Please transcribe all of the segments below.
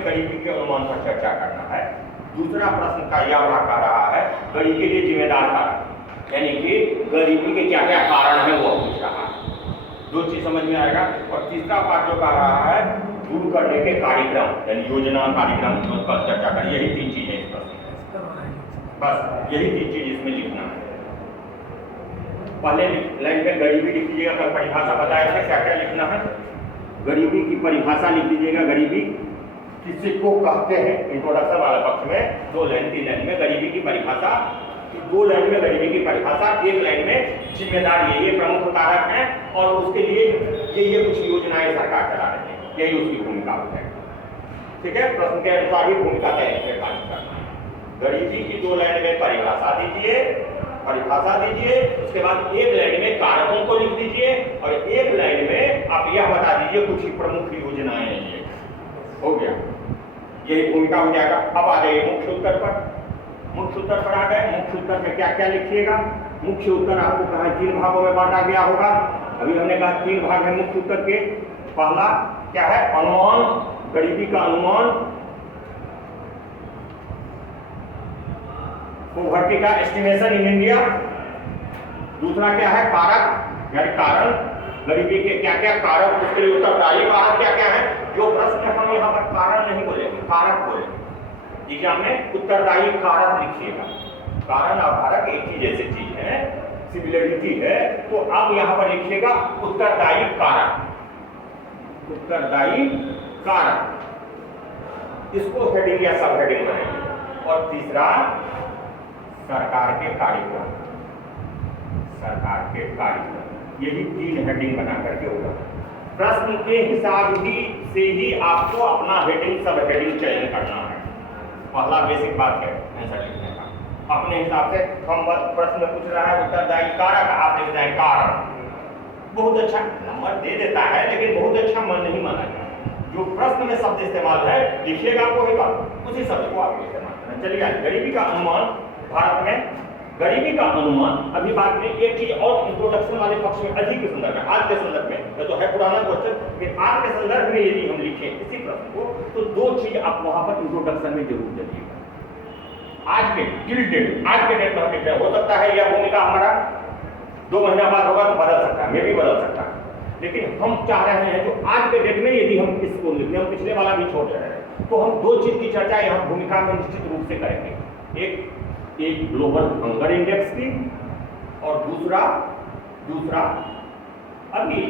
में गरीबी के अनुमान पर चर्चा करना है। दूसरा प्रश्न का यह भाग कह रहा है गरीबी के लिए जिम्मेदार कारक, यानी कि गरीबी के क्या क्या कारण है वो पूछ रहा है। दो चीज समझ में आएगा। और तीसरा पार्ट जो कह रहा है दूर करने के कार्यक्रम, यानी योजना कार्यक्रम पर चर्चा करें। यही तीन चीजें इस प्रश्न में, बस यही तीन चीज इसमें लिखना है। पहले लाइन में गरीबी लिख लीजिएगा, कल परिभाषा बताया था क्या क्या लिखना है। गरीबी की परिभाषा लिख लीजिएगा। गरीबी किसी को कहते हैं, इंट्रोडक्शन वाला पक्ष में 2 लाइन 3 लाइन में गरीबी की परिभाषा, 2 लाइन में गरीबी की परिभाषा, 1 लाइन में जिम्मेदार ये प्रमुख कारक हैं और उसके लिए ये कुछ योजनाएं सरकार चला रही है, यही उसकी भूमिका है। ठीक है, प्रश्न के अनुसार ही भूमिका तय करना है। गरीबी की 2 लाइन में परिभाषा दीजिए, उसके बाद 1 लाइन में कारकों को लिख दीजिए और 1 लाइन में आप यह बता दीजिए कुछ प्रमुख योजनाएं हैं। ये हो गया, यही भूमिका हो जाएगा। अब आ जाइए मुख्य उत्तर पर। मुख्य उत्तर पर आ गए। मुख्य उत्तर में क्या क्या लिखिएगा। मुख्य उत्तर आपको कहा 3 भागों में बांटा गया होगा। अभी हमने कहा 3 भाग है मुख्य उत्तर के। पहला क्या है, अनुमान, गरीबी का अनुमान, पॉवर्टी का एस्टिमेशन इन इंडिया। दूसरा क्या है, कारक यानी कारण, गरीबी के क्या क्या कारक, उसके लिए उत्तरदायी कारक क्या क्या है। जो प्रश्न हम यहाँ पर कारण नहीं बोलेंगे, कारक बोलेंगे। एग्जाम में उत्तरदायी कारक लिखिएगा। कारण और कारक एक ही जैसे चीज है, सिमिलरिटी है, तो आप यहाँ पर लिखिएगा उत्तरदायी कारक। उत्तरदायी कारक, इसको हेडिंग या सब हेडिंग बनाएंगे। और तीसरा सरकार के कार्यक्रम, सरकार के कार्यक्रम, यही 3 हेडिंग बना करके होगा। प्रश्न के हिसाब से ही आपको अपना हेडिंग सब हेडिंग चयन करना है। पहला बेसिक बात है आंसर लिखने का। अपने हिसाब से हम प्रश्न में पूछ रहा है उत्तरदायी कारक, आप लिख जाए कारण। बहुत अच्छा नंबर दे देता है, लेकिन बहुत अच्छा मन नहीं माना जाए। जो प्रश्न में शब्द इस्तेमाल है लिखिएगा होगा, उसी शब्द को आप इस्तेमाल करें। चलिए, गरीबी का अनुमान भारत में, गरीबी का अनुमान। अभी बात में एक चीज और इंट्रोडक्शन वाले पक्ष में अधिक के संदर्भ में, आज के संदर्भ में तो है पुराना क्वेश्चन, लेकिन आज के संदर्भ में यदि हम लिखें इसी प्रश्न को, तो 2 चीज आप वहां पर इंट्रोडक्शन में जरूर दीजिएगा। आज के डेट, आज के डेट में हम लिख रहे हैं, हो सकता है यह भूमिका हमारा 2 महीना बाद होगा तो बदल सकता है, मे भी बदल सकता है, लेकिन हम चाह रहे हैं जो आज के डेट में यदि हम इसको लिखते हैं, हम पिछले वाला भी छोड़ रहे हैं, तो हम 2 चीज की चर्चा यहाँ भूमिका में निश्चित रूप से करेंगे। एक ग्लोबल हंगर इंडेक्स की, और दूसरा अभी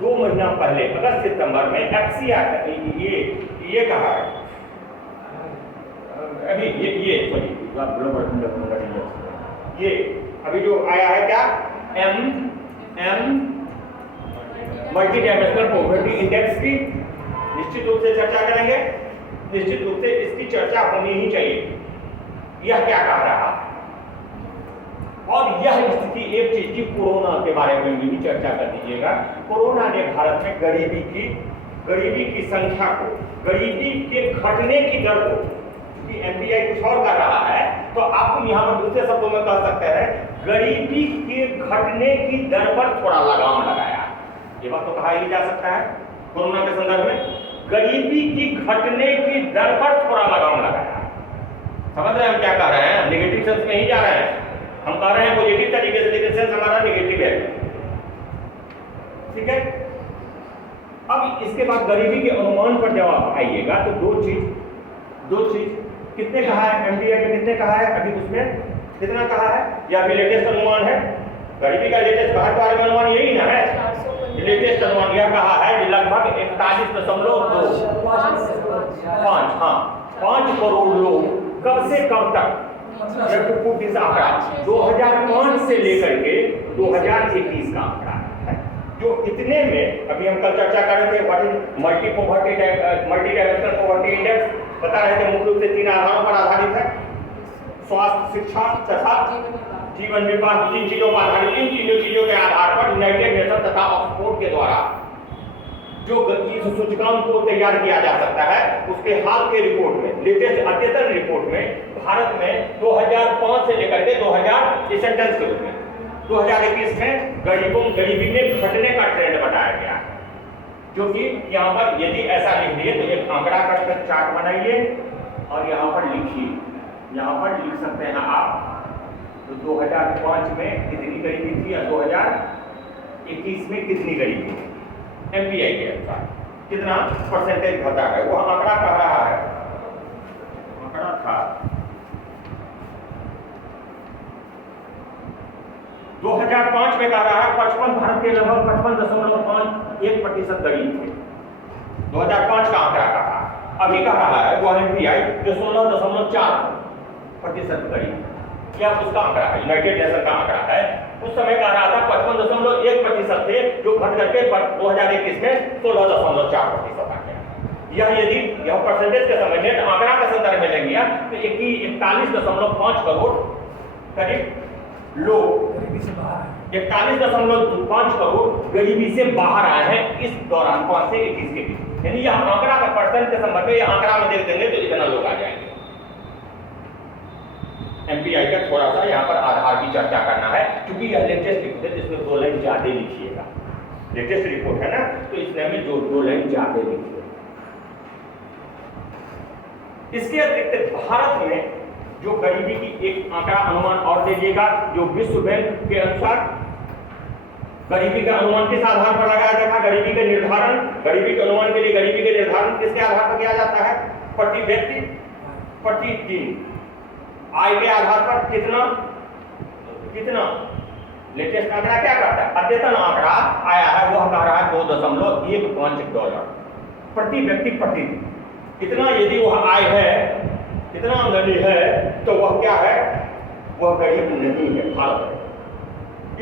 2 महीना पहले अगस्त सितंबर में एफसीआई ये कहा है, अभी ये सॉरी ग्लोबल हंगर इंडेक्स, ये अभी जो आया है क्या, um multi dimensional poverty index की निश्चित रूप से चर्चा करेंगे। निश्चित रूप से इसकी चर्चा होनी ही चाहिए। यह क्या कह रहा है, और यह स्थिति एक चीज की कोरोना के बारे में भी चर्चा कर दीजिएगा। कोरोना ने भारत में गरीबी की संख्या को, गरीबी के घटने की दर को, कि एमपीआई कुछ और कर रहा है, तो आप यहाँ पर दूसरे शब्दों में कह सकते हैं गरीबी के घटने की दर पर थोड़ा लगाम लगाया। ये बात तो कहा ही जा सकता है कोरोना के संदर्भ में, गरीबी की घटने की दर पर थोड़ा लगाम लगाया। समझ रहे हैं हम क्या कह रहे हैं, नेगेटिव सेंस में ही जा रहे हैं, हम कह रहे हैं पॉजिटिव तरीके से, लेकिन सेंस हमारा नेगेटिव है। ठीक है, अब इसके बाद गरीबी के अनुमान पर जब आप आइएगा तो दो चीज कितने कहा है, एमडीआई में कितने कहा है, अभी उसमें कितना कहा है, या अभी लेटेस्ट अनुमान है गरीबी का, लेटेस्ट भारत वाले में अनुमान यही ना है। लेटेस्ट अनुमान यह कहा है कि लगभग 41.5 करोड़ लोग कब से कब तक, आंकड़ा 2005 से लेकर के 2021 का आंकड़ा है, जो इतने में अभी हम कल चर्चा कर रहे थे what is multi dimensional poverty index, बता रहे थे मुख्य रूप से 3 आधारों पर आधारित है, स्वास्थ्य, शिक्षा तथा जीवन विकास, 3 चीजों पर आधारित। इन 3 चीजों के आधार पर यूनाइटेड नेशन तथा ऑक्सफोर्ड के द्वारा जो सूचकांक को तैयार किया जा सकता है, उसके हाल के रिपोर्ट में, लेटेस्ट अद्यतन रिपोर्ट में भारत में 2005 से लेकर के 2000 इस सेंटेंस के रूप में 2021 में गरीबी में घटने का ट्रेंड बताया गया है। क्योंकि यहाँ पर यदि ऐसा लिख दिए तो एक आंकड़ा कट चार्ट बनाइए और यहाँ पर लिखिए, यहाँ पर लिख सकते हैं आप। तो 2005 में कितनी गरीबी थी या 2021 में कितनी गरीबी थी, एमपीआई के अनुसार कितना परसेंटेज घटा है, वो आंकड़ा कह रहा है। आंकड़ा था 2005 में कह रहा है 55, भारत के लगभग 55.51% गरीब थे। 2005 का आंकड़ा कहा, अभी कह रहा है वो एमपीआई जो 16.4% गरीब, क्या उसका आंकड़ा है, यूनाइटेड नेशन का आंकड़ा है। उस समय कह रहा था 55.1% थे, जो घट करके 2021 में 16.4% आ गया। यह यदि यह परसेंटेज के समझ में आंकड़ा के संदर्भ में ले गया तो 41.5 करोड़ करीब लोग 41.5 करोड़ गरीबी से बाहर आए हैं इस दौरान 5 से 21 के बीच। यानी यह आंकड़ा का परसेंट के संबंध में यह आंकड़ा में देख देंगे तो इतना लोग आ जाएंगे। एमपीआई का थोड़ा सा यहाँ पर आधार की चर्चा करना है, क्योंकि यह लेटेस्ट रिपोर्ट है जिसमें 2 लाइन ज्यादा लिखिएगा। लेटेस्ट रिपोर्ट है ना, तो इसमें में जो 2 लाइन ज्यादा लिखिएगा। इसके अतिरिक्त भारत में जो गरीबी की एक आंकड़ा अनुमान और दीजिएगा, जो विश्व बैंक के अनुसार गरीबी का अनुमान किस आधार पर लगाया जाता है। गरीबी के निर्धारण, गरीबी के अनुमान के लिए गरीबी के निर्धारण किसके आधार पर किया जाता है, प्रति व्यक्ति प्रति दिन आय के आधार पर कितना कितना। लेटेस्ट आंकड़ा क्या कहता है, अद्यतन आंकड़ा आया है वह कह रहा है $2.15 प्रति व्यक्ति प्रति दिन। कितना यदि वह आय है, कितना आमदनी है, तो वह क्या है, वह गरीब नहीं है भारत में।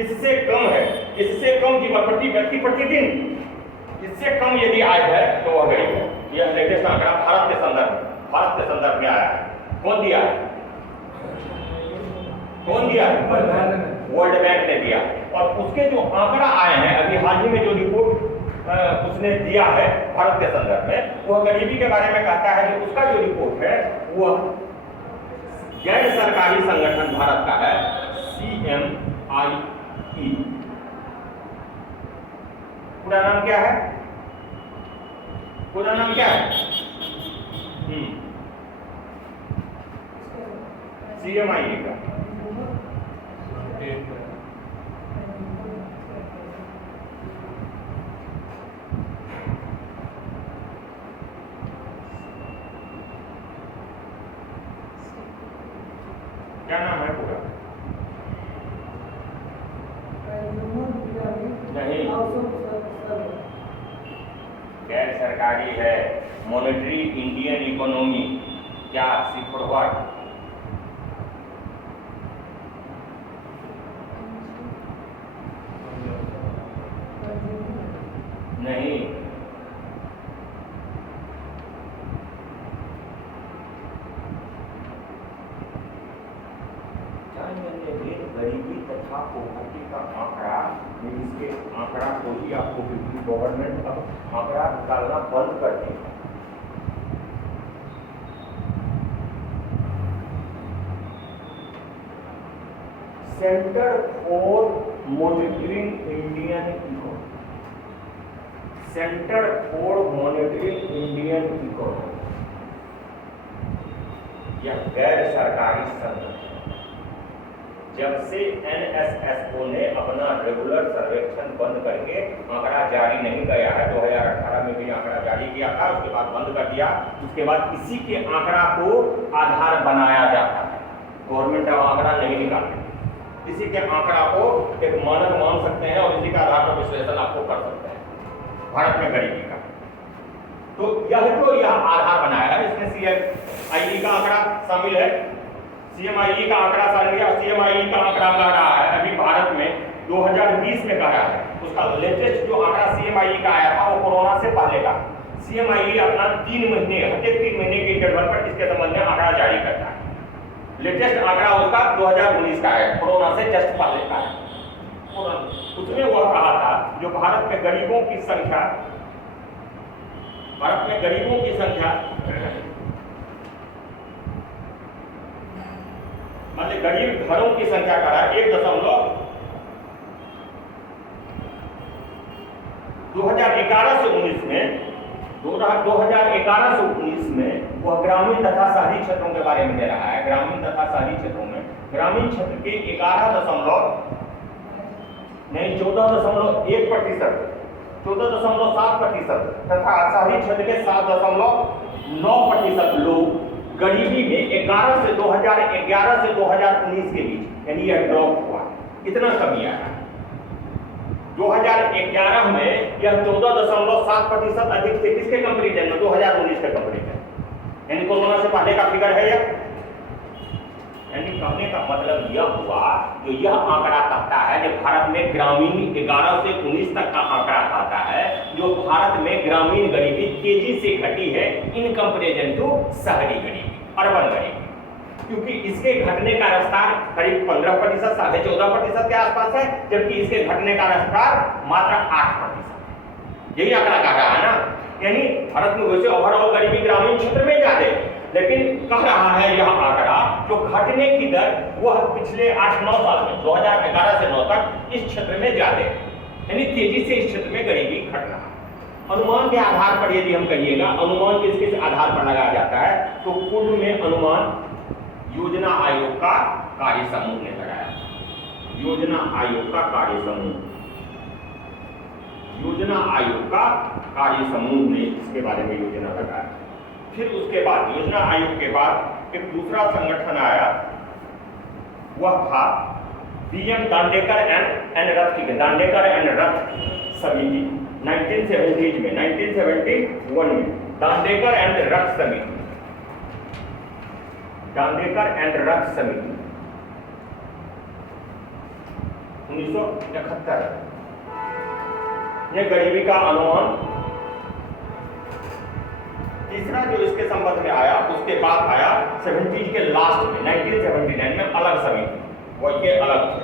इससे कम है, इससे कम जीवन प्रति व्यक्ति प्रतिदिन, इससे कम यदि आय है तो वह गरीब है। यह लेटेस्ट आंकड़ा भारत के संदर्भ में आया है। कौन दिया है, कौन दिया है, वर्ल्ड बैंक ने दिया। और उसके जो आंकड़ा आए हैं अभी हाल ही में जो रिपोर्ट उसने दिया है भारत के संदर्भ में, वह गरीबी के बारे में कहता है कि उसका जो रिपोर्ट है वह गैर सरकारी संगठन भारत का है, CMIE। पूरा नाम क्या है, पूरा नाम क्या है, CMIE का क्या नाम है पूरा, नहीं गैर सरकारी है, मॉनेटरी इंडियन इकोनॉमी, क्या सिफरवाट नहीं, गरीबी तथा पोवर्टी का आंकड़ा, इसके आंकड़ा को ही आपको गवर्नमेंट अब आंकड़ा निकालना बंद कर देगा। Centre for monitoring Indian economy, centre for monitoring Indian economy, यह गैर सरकारी संगठन जब से NSSO ने अपना रेगुलर सर्वेक्षण बंद करके आंकड़ा जारी नहीं किया है, 2018 में भी आंकड़ा जारी किया था, उसके बाद बंद कर दिया। उसके बाद इसी के आंकड़ा को आधार बनाया जाता है, गवर्नमेंट अब आंकड़ा नहीं निकालती, इसी के आंकड़ा को एक मानक मान सकते हैं और इसी के आधार पर विश्लेषण आपको कर सकते हैं भारत में गरीबी का। तो यह आधार बनाया है, इसमें CMIE का आंकड़ा शामिल है। CMIE का आंकड़ा CMIE का आंकड़ा कह रहा है अभी भारत में 2020 में कह रहा है, उसका लेटेस्ट जो आंकड़ा CMIE का आया था वो कोरोना से पहले का। CMIE अपना 3 महीने हर 3 महीने के इंटरवल पर इसके संबंध में आंकड़ा जारी करता है। लेटेस्ट आंकड़ा उसका 2019 का है, कोरोना से जस्ट पहले का है। उसमें वह कहा था जो भारत में गरीबों की संख्या, भारत में गरीबों की संख्या मतलब गरीब घरों की संख्या का 1.1 2011 से 19 में 2011 से 19 में वह ग्रामीण तथा शहरी क्षेत्रों के बारे में दे रहा है। ग्रामीण तथा शहरी क्षेत्रों में ग्रामीण क्षेत्र के 14.1%, 14.7% तथा शहरी क्षेत्र के 7.9% लोग गरीबी में 11 से 2019 के बीच, यानी यह ड्रॉप हुआ, इतना कमी आया। 2011 में यह 14.7% अधिक थे। किसके कंपेरिजन में? 2019 के कंपेरिजन, यानी कोरोना से पहले का फिगर है यह। यानी कहने का मतलब यह हुआ, जो यह आंकड़ा कहता है कि भारत में ग्रामीण 11 से 19 तक का आंकड़ा कहता है, जो भारत में ग्रामीण गरीबी तेजी से घटी है इन कंपेरिजन टू शहरी गरीबी, अर्बन गरीबी, क्योंकि इसके घटने का रफ्तार करीब 15%, 14.5% के आसपास है, जबकि इसके घटने का रफ्तार मात्र 8%। यही आंकड़ा कह रहा है ना। यानी भारत में वैसे ओवरऑल गरीबी ग्रामीण क्षेत्र में ज्यादा है, लेकिन कह रहा है यह आंकड़ा जो घटने की दर वह पिछले 8-9 साल में 2011 से 9 तक इस क्षेत्र में ज्यादा है, यानी तेजी से इस क्षेत्र में गरीबी घट रहा है। अनुमान के आधार पर यदि हम कहिएगा, अनुमान किस किस आधार पर लगाया जाता है, तो कुल में अनुमान योजना आयोग का कार्य समूह ने लगाया। योजना आयोग का कार्य समूह, योजना आयोग का कार्य समूह ने इसके बारे में योजना लगाया। फिर उसके बाद योजना आयोग के बाद एक दूसरा संगठन आया, वह था बीएम दांडेकर एंड रथ की, दांडेकर एंड रथ समिति। 1971 में दांडेकर एंड रथ समिति, दांडेकर एंड रथ समिति 1971। यह गरीबी का अनुमान। तीसरा जो इसके संबंध में आया, उसके बाद आया 70 के लास्ट में 1979 में अलग समिति, वो ये अलग थे,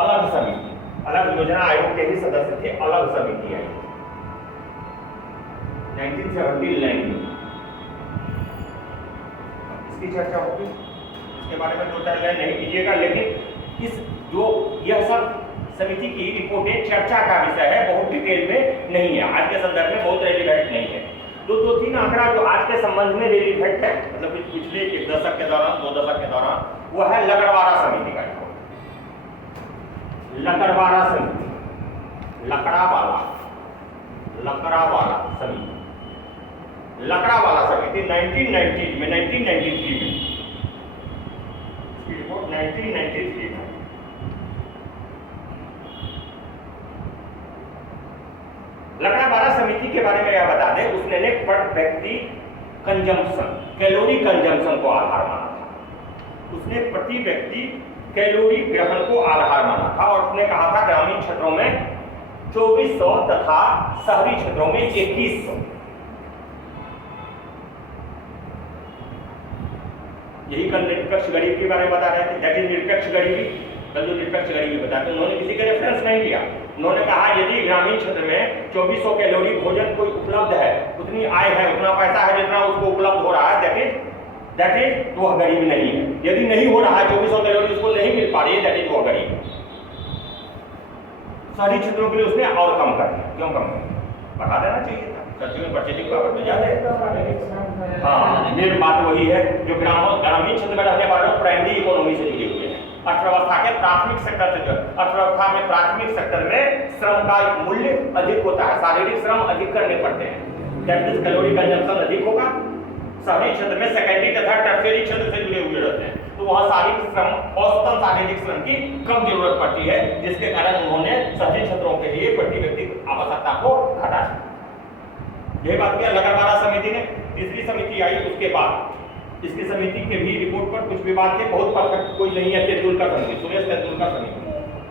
अलग समिति, अलग योजना आयोग के ही सदस्य थे, अलग समिति आई 1979 में। इसकी चर्चा होगी, इसके बारे में दो तरह नहीं कीजिएगा, लेकिन इस जो यह सब समिति की रिपोर्टें चर्चा का विषय है, बहुत डिटेल में नहीं है, आज के संदर्भ में बहुत रेलिवेंट नहीं है। दो तीन आंकड़ा जो आज के संबंध में रेलिवेंट है, मतलब पिछले एक दशक के दौरान, 2 दशक के दौरान, वो है लकड़वारा समिति का रिपोर्ट। लकड़वारा समिति, लकड़ावाला समिति, लकड़ावाला समिति 1993 में इसकी रिपोर्ट 1993 में। लकड़ावाला समिति के बारे में यह बता दें, उसने ने पर व्यक्ति कंजम्पशन, कैलोरी कंजम्पशन को आधार माना था। उसने प्रति व्यक्ति कैलोरी ग्रहण को आधार माना था और उसने कहा था ग्रामीण क्षेत्रों में 2400 तथा शहरी क्षेत्रों में 2100। यही कल निरपेक्ष गरीबी के बारे में बता रहे थे, दैट इज निरपेक्ष गरीबी। कल जो निरपेक्ष गरीबी बताते उन्होंने किसी का रेफरेंस नहीं लिया। उन्होंने कहा यदि ग्रामीण क्षेत्र में 2400 कैलोरी भोजन कोई उपलब्ध है, उतनी आय है, उतना पैसा है जितना उसको उपलब्ध हो रहा है, दैट इज वह गरीब नहीं है। यदि नहीं हो रहा है 2400 कैलोरी उसको नहीं मिल पा रही है, दैट इज वह गरीब है। शहरी क्षेत्रों के लिए उसने और कम कर दिया। क्यों कम कर दिया? बढ़ा देना चाहिए था, कंज्यूमर परचेजिंग पावर तो ज्यादा है। हाँ, मेन बात वही है जो ग्रामीण क्षेत्र में रहने वालों प्राइमरी इकोनॉमी से जुड़े हुए हैं, अर्थव्यवस्था के प्राथमिक सेक्टर से। अर्थव्यवस्था में प्राथमिक सेक्टर में श्रम का मूल्य अधिक होता है, शारीरिक श्रम अधिक करने पड़ते हैं, दैट इज कैलोरी कंजम्पशन अधिक होगा। शहरी क्षेत्र में सेकेंडरी तथा टर्शियरी क्षेत्र से जुड़े हुए रहते हैं, तो वहाँ शारीरिक श्रम, औसतन शारीरिक श्रम की कम जरूरत पड़ती है, जिसके कारण उन्होंने शहरी क्षेत्रों के लिए प्रति व्यक्ति आवश्यकता को घटा। यही बात किया लकड़वारा समिति ने। तीसरी समिति आई उसके बाद, इसकी समिति के भी रिपोर्ट पर कुछ विवाद थे, बहुत परफेक्ट कोई नहीं है। तेंदुलकर समिति, सुरेश तेंदुलकर समिति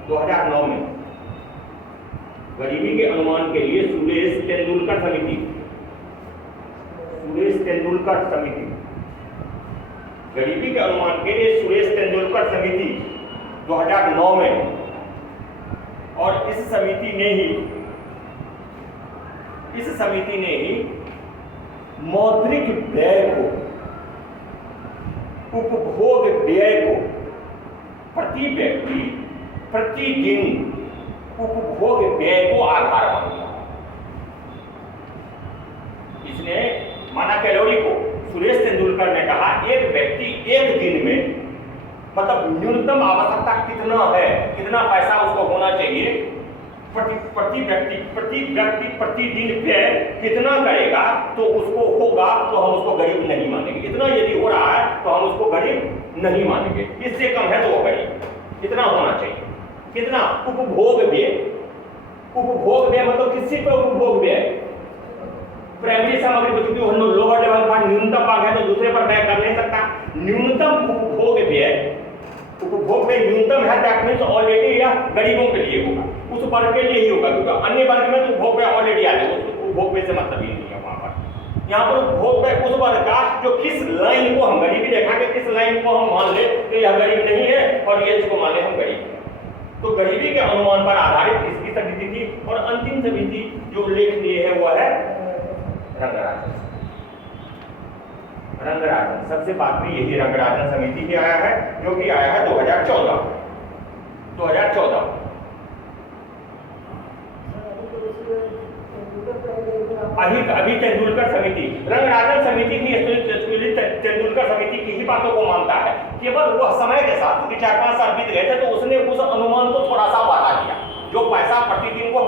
2009 में गरीबी के अनुमान के लिए सुरेश तेंदुलकर समिति, सुरेश तेंदुलकर समिति, गरीबी के अनुमान के लिए सुरेश तेंदुलकर समिति 2009 में। और इस समिति ने ही मौद्रिक व्यय को, उपभोग व्यय को, प्रतिदिन उपभोग व्यय को आधार मान लिया। इसने माना कैलोरी को सुरेश तेंदुलकर ने कहा एक व्यक्ति एक दिन में मतलब न्यूनतम आवश्यकता कितना है, कितना पैसा उसको होना चाहिए, प्रति व्यक्ति प्रतिदिन व्यय कितना करेगा तो उसको होगा, तो हम उसको गरीब नहीं मानेंगे। इतना यदि हो रहा है तो हम उसको गरीब नहीं मानेंगे, इससे कम है तो वो गरीब। इतना होना चाहिए। कितना? उपभोग व्यय। उपभोग व्यय मतलब किसी पे उपभोग व्यय, प्राइमरी सामग्री क्योंकि लोअर लेवल का न्यूनतम भाग है तो दूसरे पर व्यय कर नहीं सकता। न्यूनतम उपभोग व्यय, उपभोग में न्यूनतम है दैट मींस ऑलरेडी या गरीबों के लिए होगा, उस वर्ग के लिए ही होगा, क्योंकि अन्य वर्ग में तो उपभोग में ऑलरेडी आ जाएगा, उसको उपभोग में से मतलब ही नहीं है वहां पर। यहाँ पर उपभोग में उस वर्ग का जो किस लाइन को हम गरीबी देखा कि किस लाइन को हम मान ले कि यह गरीब नहीं है और ये इसको मान ले हम गरीब है। तो गरीबी के अनुमान पर आधारित इसकी समिति थी। और अंतिम समिति जो उल्लेखनीय है वह है रंगराजन। रंगराजन सबसे बाद में यही रंगराजन समिति भी आया है, जो कि आया है 2014। अभी तेंदुलकर समिति, रंगराजन समिति की तेंदुलकर समिति की ही बातों को मानता है। केवल वह समय के साथ क्योंकि 4-5 साल बीत गए थे तो उसने उस अनुमान को थोड़ा सा बढ़ा दिया। जो पैसा प्रतिदिन को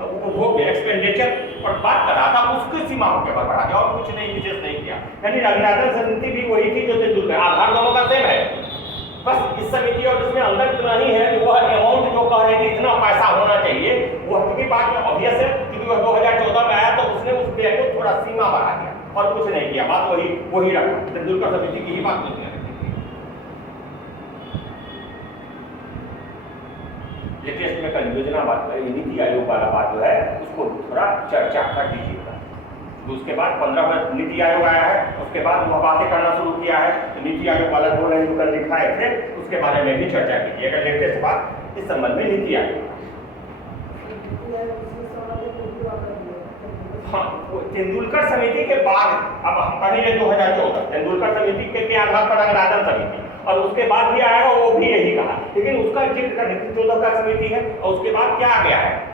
उपभोग एक्सपेंडिचर पर बात कर रहा था उसकी सीमा के ऊपर बढ़ा दिया और कुछ नहीं, विशेष नहीं किया। यानी रंगराजन समिति भी वही थी जो तेंदुलकर, आधार दोनों का सेम है, बस इस समिति और इसमें अंदर इतना ही है कि वह अमाउंट जो कह रहे थे इतना पैसा होना चाहिए, वह क्योंकि बाद में ऑब्वियस है क्योंकि वह 2014 में आया तो उसने उस व्यय को थोड़ा सीमा बढ़ा दिया और कुछ नहीं किया। बात वही रखा, तेंदुलकर समिति की ही बात नहीं है। लेटेस्ट में कल योजना बात नीति आयोग वाला बात जो है उसको थोड़ा चर्चा कर दीजिएगा। तो उसके बाद 15 नीति आयोग आया है, उसके बाद वह बातें करना शुरू किया है। तो नीति आयोग वाला 2 लाइन जो कल लिखाए थे उसके बारे में भी चर्चा कीजिएगा। लेटेस्ट बात इस संबंध में नीति आयोग। हाँ, तेंदुलकर समिति के बाद अब हम पढ़ेंगे 2014 तेंदुलकर समिति के आधार पर रंगराजन समिति, और उसके बाद भी आएगा वो भी यही कहा, लेकिन उसका जिक्र करने 2014 समिति है। और उसके बाद क्या आ गया है?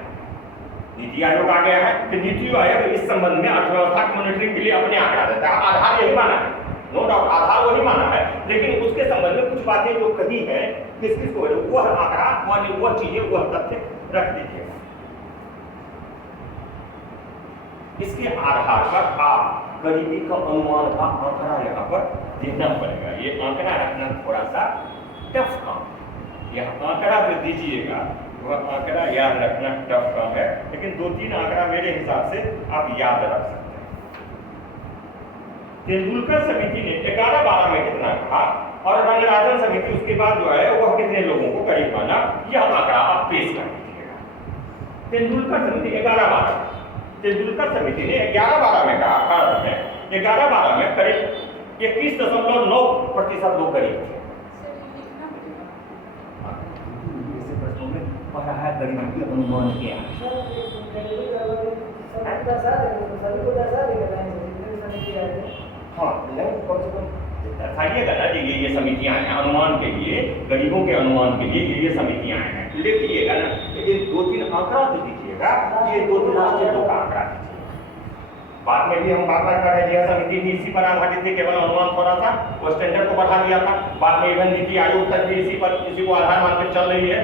नीति आयोग आ गया है। कि नीति आयोग इस संबंध में अर्थव्यवस्था की मॉनिटरिंग के लिए अपने आंकड़ा देता है। आधार यही माना है, नो डाउट आधार वही माना है, लेकिन उसके संबंध में कुछ बातें जो कही है किस को वह आंकड़ा वह चीजें वह तथ्य रख दीजिएगा। इसके आधार पर आप गरीबी का अनुमान का आंकड़ा यहाँ पर देखना पड़ेगा। ये आंकड़ा रखना थोड़ा सा टफ काम। यह आंकड़ा जो दीजिएगा वह आंकड़ा याद रखना टफ काम है, लेकिन 2-3 आंकड़ा मेरे हिसाब से आप याद रख सकते हैं। तेंदुलकर समिति ने 11-12 में कितना कहा और रंगराजन समिति उसके बाद जो है वह कितने लोगों को गरीब माना, यह आंकड़ा आप पेश कर दीजिएगा। तेंदुलकर समिति 11-12, तेंदुलकर समिति ने 11-12 में कहा भारत में 11-12 में करीब 21.9% लोग गरीब थे। गरीबी की अनुमान क्या है? हाँ, नहीं कम से कम दर्शाइएगा ना जी ये समितियां हैं अनुमान के लिए, गरीबों के अनुमान के लिए ये समितियां हैं, लिखिएगा ना। लेकिन 2-3 आंकड़ा तो दीजिएगा, ये 2-3 राष्ट्रीय का आंकड़ा दीजिए। बाद में भी हम बात कर रहे हैं, यह समिति भी इसी पर आधारित थी, केवल अनुमान थोड़ा सा वो स्टैंडर्ड को बढ़ा दिया था। बाद में इवन नीति आयोग तक भी इसी को आधार मानकर चल रही है।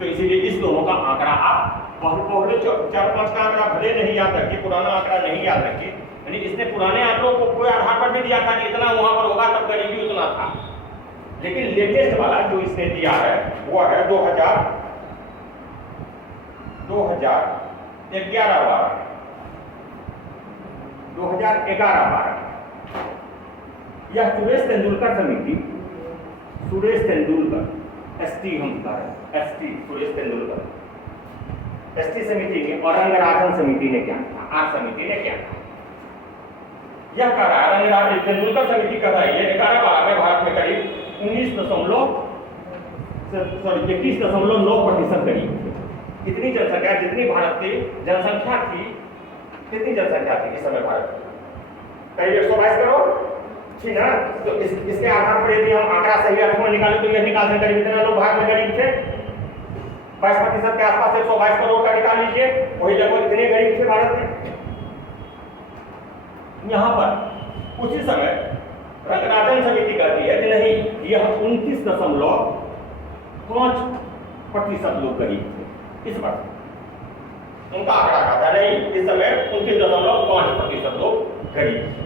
तो इसीलिए इस दोनों का आंकड़ा आप पहले 4-5 का आंकड़ा भले नहीं याद रखिए, पुराना आंकड़ा नहीं याद रखिए। यानी इसने पुराने आंकड़ों को कोई आधार पर भी दिया था कि इतना वहां पर होगा तब गरीबी उतना था, लेकिन लेटेस्ट वाला जो इसने दिया है वो है 2011-12। यह सुरेश तेंदुलकर समिति, सुरेश तेंदुलकर एसटी हम एसटी सुरेश तेंदुलकर एसटी समिति ने और रंगराजन समिति ने क्या कहा, आर समिति ने क्या कहा? यह कह रहा है रंगराजन तेंदुलकर समिति कह रहा है 11-12 में भारत में करीब 21.9% गरीब थे। कितनी जनसंख्या, जितनी भारत की जनसंख्या थी, कितनी जनसंख्या थी इस समय भारत में? करीब 122 करोड़ थी ना। तो इसके आधार पर यदि हम आंकड़ा सही अर्थ में निकालें तो यह निकाल सकते हैं कितने लोग भारत में गरीब थे। 22% के आसपास 122 करोड़ का निकाल लीजिए, वही लगभग इतने गरीब थे भारत में। यहाँ पर उसी समय रंगराजन समिति कहती है कि नहीं, यह 29.5% लोग गरीब थे इस वर्ष। उनका आंकड़ा कहता है नहीं, इस समय 29.5% लोग गरीब थे।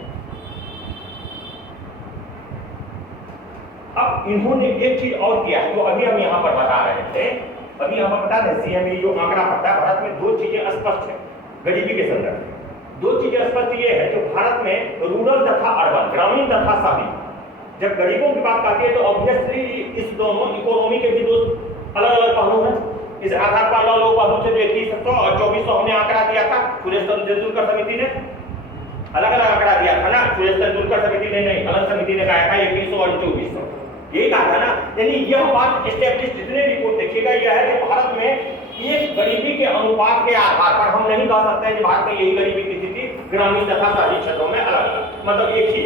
अब इन्होंने एक चीज और किया है जो अभी हम यहाँ पर बता रहे थे। अभी यहाँ पर बता रहे सीएमई जो आंकड़ा पड़ता है, भारत में दो चीजें स्पष्ट है गरीबी के संदर्भ में। दो चीजें स्पष्ट ये है कि भारत में रूरल तथा अर्बन, ग्रामीण तथा शहरी, जब गरीबों की बात आती है तो ऑब्वियसली इस दोनों इकोनॉमी के भी दो अलग अलग पहलू हैं। इस आधार पर लोग पहलू से 2100 और 2400 हमने आंकड़ा दिया था, सुरेश तेंदुलकर समिति ने अलग अलग आंकड़ा दिया था ना। सुरेश तेंदुलकर समिति ने नहीं, अलग समिति ने कहा था 2100 और 2400, यही कहा था ना। यानी यह बात एस्टेब्लिश जितने रिपोर्ट देखिएगा यह है कि भारत में एक गरीबी के अनुपात के आधार पर हम नहीं कह सकते हैं कि भारत में यही गरीबी की स्थिति ग्रामीण तथा शहरी क्षेत्रों में अलग अलग, मतलब एक ही।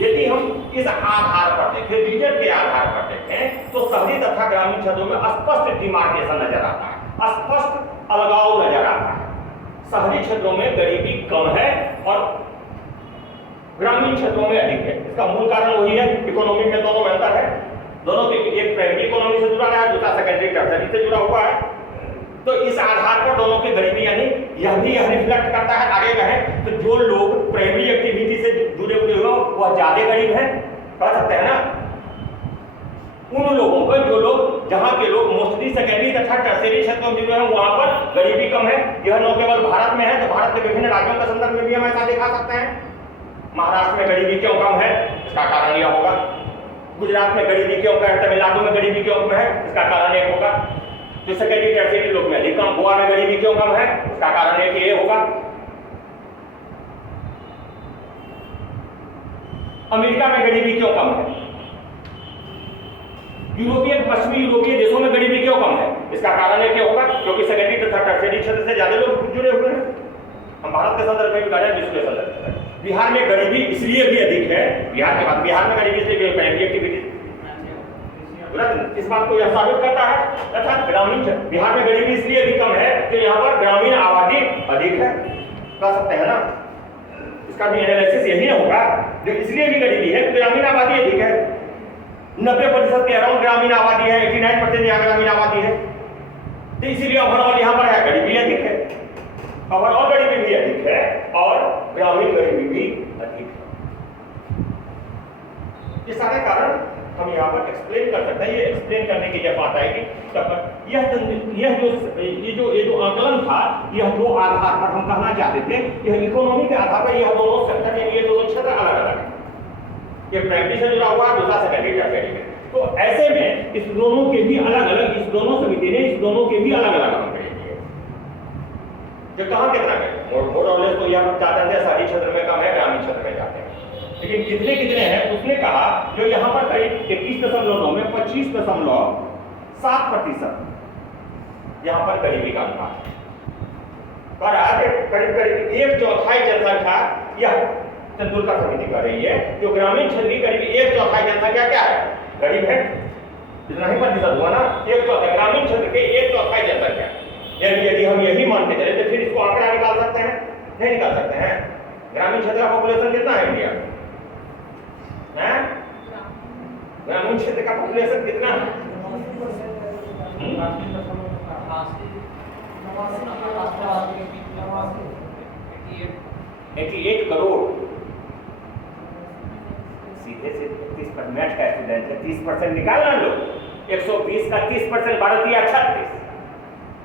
यदि हम इस आधार पर देखें, रीजन के आधार पर देखें, तो शहरी तथा ग्रामीण क्षेत्रों में स्पष्ट डिमार्केशन नजर आता है, स्पष्ट अलगाव नजर आता है। शहरी क्षेत्रों में गरीबी कम है और ग्रामीण क्षेत्रों में अधिक है। इसका मूल कारण वही है, इकोनॉमी में दोनों में अंतर है। दोनों के एक प्राइमरी इकोनॉमी से जुड़ा है, दूसरा सेकेंडरी टर्सरी से जुड़ा हुआ है। तो इस आधार पर दोनों की गरीबी, यानी यह भी यह रिफ्लेक्ट करता है आगे कहें तो जो लोग प्राइमरी एक्टिविटी से जुड़े हुए हो वह ज्यादा गरीब हैं, कह सकते हैं ना। उन लोगों पर जो लोग, जहां के लोग मोस्टली सेकेंडरी तथा टर्सरी क्षेत्रों में जुड़े हैं वहां पर गरीबी कम है। यह न केवल भारत में है, तो भारत के विभिन्न राज्यों के संदर्भ में भी हम ऐसा दिखा सकते हैं। महाराष्ट्र में गरीबी क्यों कम है, इसका कारण यह होगा। गुजरात में गरीबी क्यों कम है, तमिलनाडु में गरीबी क्यों कम है, इसका कारण एक होगा। जो सेकेंडरी टर्सरी लोग में अधिक कम, गोवा में गरीबी क्यों कम है, इसका कारण एक ये होगा। अमेरिका में गरीबी क्यों कम है, यूरोपियन, पश्चिमी यूरोपीय देशों में गरीबी क्यों कम है, इसका कारण एक ये होगा क्योंकि सेकेंडरी तथा टर्सरी क्षेत्र से ज्यादा लोग जुड़े हुए हैं। हम भारत के संदर्भ में भी कर रहे हैं, विश्व के संदर्भ में। बिहार में गरीबी इसलिए भी अधिक है, बिहार के बाद बिहार में गरीबी इसलिए प्राइमरी एक्टिविटी, इस बात को यह साबित करता है। अर्थात ग्रामीण बिहार में गरीबी इसलिए भी कम है कि यहाँ पर ग्रामीण आबादी अधिक है, कह सकते हैं ना। इसका भी एनालिसिस यही होगा जो इसलिए भी गरीबी है, ग्रामीण आबादी अधिक है। 90% के अराउंड ग्रामीण आबादी है, 89% यहाँ ग्रामीण आबादी है, तो इसीलिए ओवरऑल यहाँ पर है गरीबी अधिक है, ओवरऑल गरीबी भी अधिक है और ग्रामीण गरीबी भी अधिक है। ये सारे कारण हम यहाँ पर एक्सप्लेन कर सकते हैं। ये एक्सप्लेन करने की जब बात आएगी तब ये जो आंकलन था, यह दो आधार पर हम कहना चाहते थे, यह इकोनॉमी के आधार पर यह दोनों सेक्टर में, ये दोनों क्षेत्र अलग अलग है। ये प्राइमरी से जुड़ा हुआ है, दूसरा सेकेंडरी टर्सरी में। तो ऐसे में इस दोनों के भी अलग अलग, इस दोनों समिति ने इस दोनों के भी अलग अलग आंकड़े दिए। जो कहाँ कितना है मोरलेस तो यह चाहते थे शहरी क्षेत्र में कम है, ग्रामीण क्षेत्र में जाते हैं, लेकिन कितने कितने हैं उसने कहा। जो यहाँ पर करीब 21.9 में 25.7% यहाँ पर गरीबी का अनुपात है। और आज करीब करीब 1/4 जनसंख्या यह तेंदुलकर समिति कर रही है, जो ग्रामीण क्षेत्र की करीब 1/4 जनसंख्या क्या है, गरीब है। इतना ही प्रतिशत हुआ ना, 1/4 ग्रामीण क्षेत्र के 1/4 जनसंख्या। यदि हम यही मानते चले तो फिर इसको आंकड़ा निकाल सकते हैं, नहीं निकाल सकते हैं। ग्रामीण क्षेत्र का पॉपुलेशन कितना है इंडिया में, ग्रामीण क्षेत्र का पॉपुलेशन कितना है? 88 करोड़। सीधे से 30% मैथ का स्टूडेंट है, 30% निकालना लो। 120 का 30% भारतीय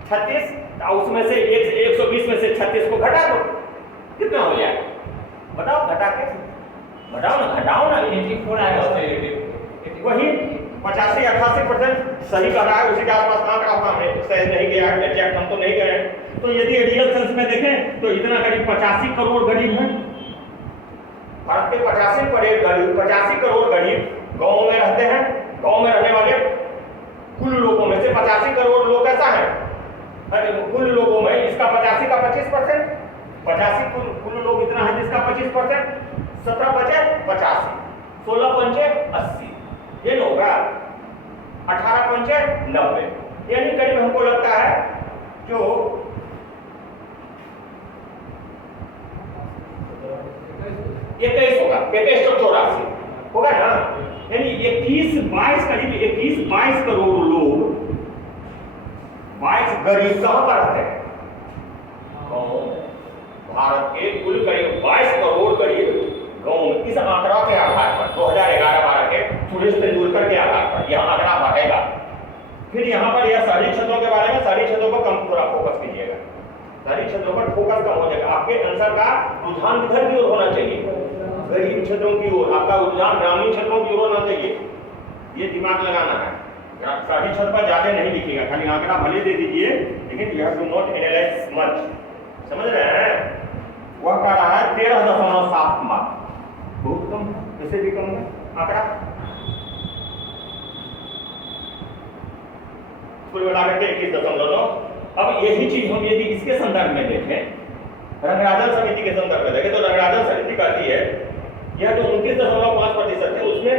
36, उसमें से 120 में से 36 को घटा दो, कितना हो जाएगा बताओ? घटा के घटाओ ना, 84 आएगा। वही 85-88% सही कर रहा है, उसी के आसपास आंकड़ा हमने सही नहीं गया है, एग्जैक्ट हम तो नहीं गए हैं। तो यदि रियल सेंस में देखें तो इतना करीब 85 करोड़ गरीब हैं भारत के। 85 करोड़ गरीब गांव में रहते हैं। गांव में रहने वाले कुल लोगों में से 85 करोड़ लोग ऐसा है, कुल लोगों में इसका 85 का 25%, 85 कुल लोग इतना है जिसका 25%, 17 बचे 85, 16 पंचे 80, ये होगा 18 पंचे 90। यानी करीब हमको लगता है जो 21 होगा, 21 तो 84 होगा ना। यानी 21-22 करीब 21-22 करोड़ लोग 22 गरीब कहां पर रहते हैं? भारत के कुल करीब 22 करोड़ गरीब गांव में। इस आंकड़ा के आधार पर 2011-12 के सुरेश तेंदुलकर के आधार पर यह आंकड़ा बढ़ेगा। फिर यहाँ पर यह शहरी क्षेत्रों के बारे में, शहरी क्षेत्रों पर कम थोड़ा फोकस कीजिएगा, शहरी क्षेत्रों पर फोकस कम हो जाएगा। आपके आंसर का रुझान किधर की ओर होना चाहिए? गरीब क्षेत्रों की ओर। आपका रुझान ग्रामीण क्षेत्रों की ओर होना चाहिए, ये दिमाग लगाना है। शहरी क्षेत्र पर ज्यादा नहीं लिखिएगा, खाली आंकड़ा भले दे दीजिए, लेकिन you have to not analyse much. समझ रहे हैं? वह कह रहा है 13.7 मार्क, बहुत कम, वैसे भी कम है आंकड़ा। कुल मिलाकर के 21.9। अब यही चीज हम यदि इसके संदर्भ में देखें, रंगराजन समिति के संदर्भ में देखें, तो रंगराजन समिति कहती है यह जो 29.5% है उसमें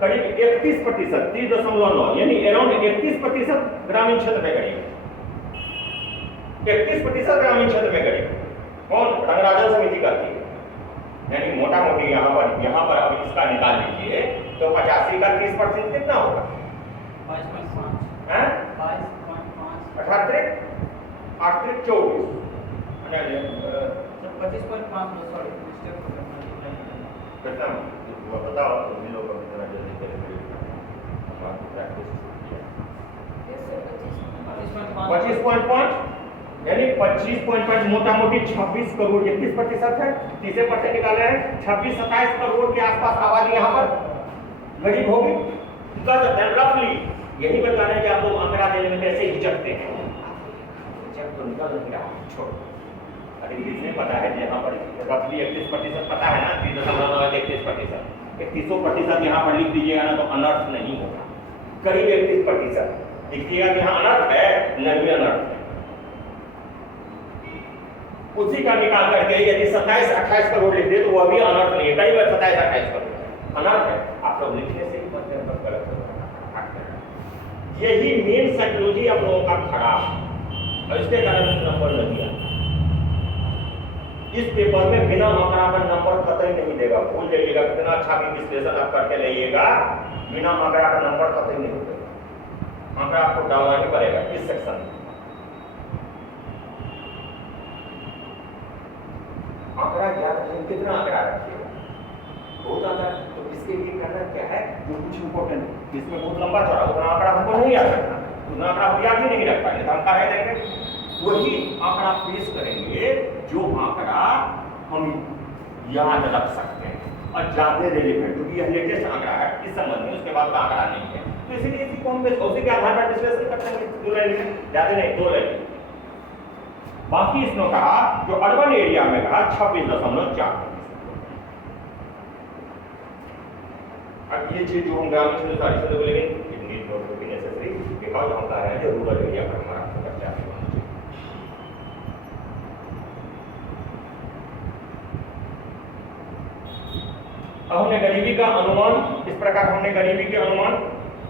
करीब 31%, 30.9, यानी अराउंड 31% ग्रामीण क्षेत्र में करीब, 31% ग्रामीण क्षेत्र में करीब। कौन? रंगराजन समिति कहती है। यानी मोटा मोटी यहाँ पर अब इसका निकाल लीजिए तो 85 का 30% कितना होगा? 22.5 है, 22.5 8 24 कितना बताओ तुम लोग कितना जल्दी करेंगे? 25.5 यानी 25.5 मोटा मोटी 26 करोड़, 31% है, 30% निकाले हैं, 26-27 करोड़ के आसपास आबादी यहाँ पर गरीब होगी। रफली यही बताना है कि आप लोग आंकड़ा देने में कैसे हिचकते हैं। जब तो निकल नहीं रहा, छोड़। अरे इसमें पता है यहाँ पर रफली 31% पता है ना, 30.31%, 31% यहाँ पर लिख दीजिएगा ना तो अनर्थ नहीं होगा। करीब 31% लिखिएगा कि यहाँ अनर्थ है, नहीं अनर्थ है। उसी का निकाल करके यदि 27-28 करोड़ लिख दे तो वह भी अनर्थ नहीं है। कई बार 27-28 करोड़ अनर्थ है, आप लोग लिखने से ही मतलब गलत होगा। यही मेन साइकोलॉजी आप लोगों का खराब है और इसके कारण नंबर नहीं दिया। इस पेपर में बिना आंकड़ा का नंबर कतई नहीं देगा, भूल जाइएगा। कितना अच्छा भी विश्लेषण आप करके लाइएगा, बिना आंकड़ा का नंबर कतई नहीं देगा। आंकड़ा आपको डालना ही पड़ेगा इस सेक्शन में। आंकड़ा याद रखें, कितना आंकड़ा रखिएगा, बहुत आंकड़ा। तो इसके लिए करना क्या है, जो कुछ इंपॉर्टेंट, इसमें बहुत लंबा चौड़ा उतना आंकड़ा हमको नहीं याद रखना, उतना आंकड़ा हम याद ही नहीं रख पाएंगे, तो हम कहा देंगे वही आंकड़ा पेश करेंगे जो आंकड़ा हम याद रख सकते हैं और ज्यादा रेलिवेंट, क्योंकि यह लेटेस्ट आंकड़ा है इस संबंध में, उसके बाद का आंकड़ा नहीं है। तो इसीलिए इसी को हम उसी के आधार पर विश्लेषण करते हैं। 2 लाइन में ज्यादा नहीं, 2 लाइन। बाकी इसने कहा जो अर्बन एरिया में कहा 26.4। अब ये चीज जो हम ग्रामीण क्षेत्र सारी क्षेत्र बोलेंगे it need not to be necessary, because हम कह रहे हैं जो रूरल एरिया पर हमारा फोकस ज्यादा होना चाहिए। अब हमने गरीबी का अनुमान, इस प्रकार हमने गरीबी के अनुमान